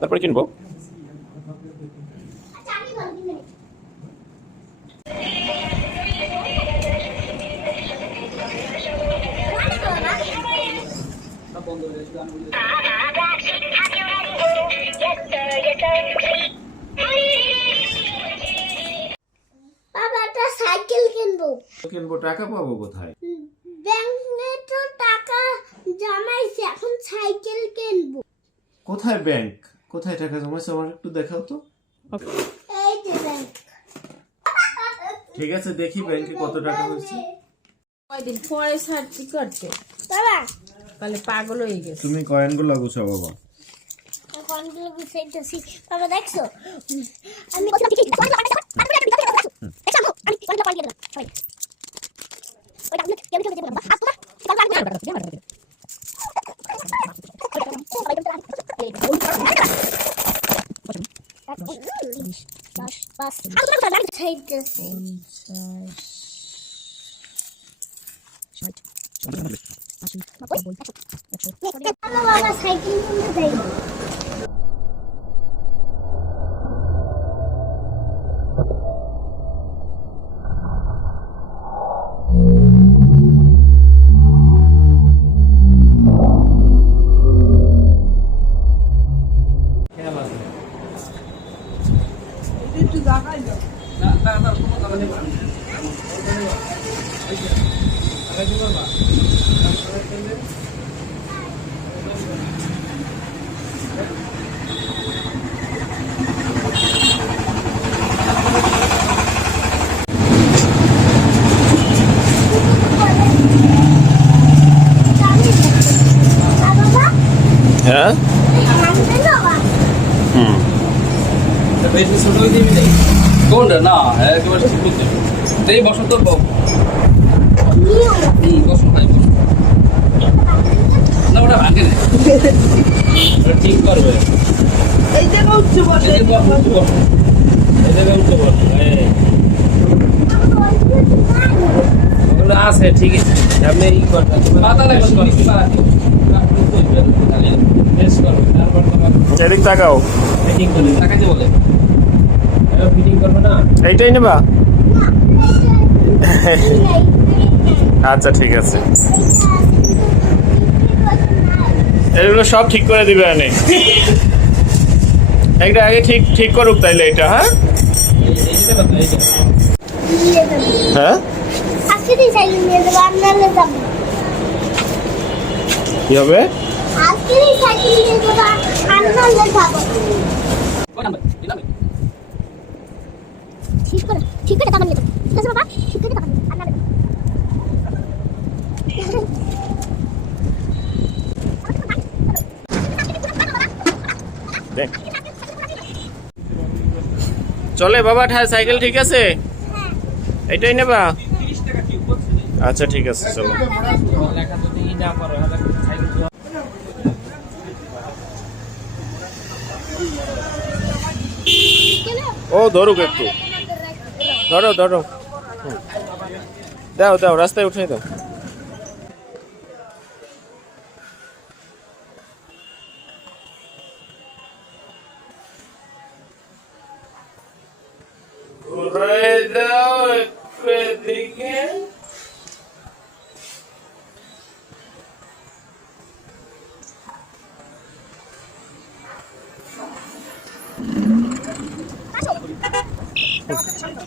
তারপরে কিনবো। সাইকেল কিনবো। টাকা পাবো কোথায়? ব্যাংকে তো টাকা জমাইছি, এখন সাইকেল কিনবো। কোথায় ব্যাংক? কোথায় টাকা জমাইছো আমার একটু দেখাও তো। এই যে ব্যাংক। ঠিক আছে, দেখি ব্যাংকে কত টাকা হয়েছে। কয়দিন পরে সার্চি করছে বাবা, তাহলে পাগল হয়ে গেছে। তুমি কয়েনগুলো গুছাও বাবা। কয়েনগুলো গুছাইতেছি। বাবা দেখছো, আমি বলছিলাম কি দেখছো আমি কয়েনটা পাইয়ে দিলাম। ওইটা আমি কেমন করে দেব বাবা? আর তোরা সাইকেল কিনতে যাই। হ্যাঁ, কোনটা না একেবারে ঠিক করতে এই বসন্ত বসন্ত ভাই না ওটা ভাঙে না, ওটা ঠিক করবে। এই জায়গা উঠছে বসে এই জায়গা উঠতে বসে ওগুলো আছে ঠিক আছে। আপনি ই করবেন পাতা লাগবে এদিক তাকাও। ফিটিং করবে টাকাতে বলে ফিটিং করবে না, এইটাই নেবা? আচ্ছা ঠিক আছে, এগুলো সব ঠিক করে দিবে। আনে একটা আগে ঠিক করুক তাইলে এটা। হ্যাঁ হ্যাঁ, আজকে সাইকেল নিয়ে যাবো, আপনারা যাবো। কি হবে? আজকে সাইকেল নিয়ে যাবো, আপনারা যাবো। ঠিক করে টাকা নিয়ে যাবো। ঠিক আছে বাবা, ঠিক করে টাকা নিয়ে আপনারা চলে বাবা, সাইকেল ঠিক আছে? এটাই নেবা? আচ্ছা ঠিক আছে, চলো। ও ধরুক একটু, ধরো দাও রাস্তায় উঠে দাও।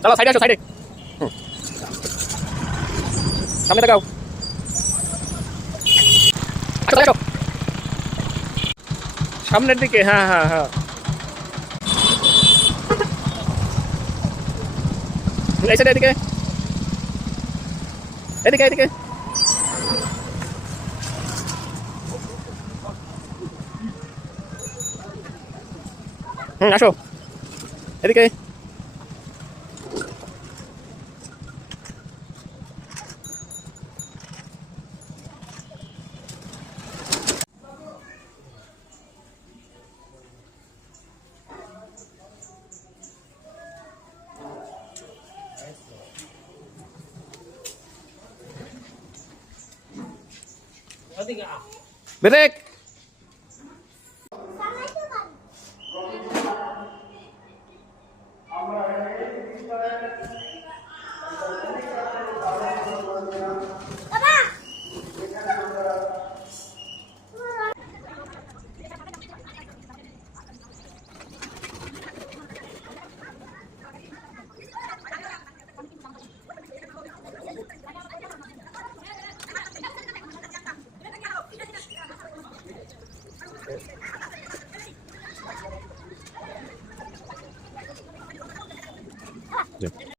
চলো সাইডে আসো, সাইডে সামনে তাকাও। সামনের দিকে। হ্যাঁ হ্যাঁ হ্যাঁ, এই সাইডে, এদিকে এদিকে এদিকে। আসো এদিকে। ব্রেক।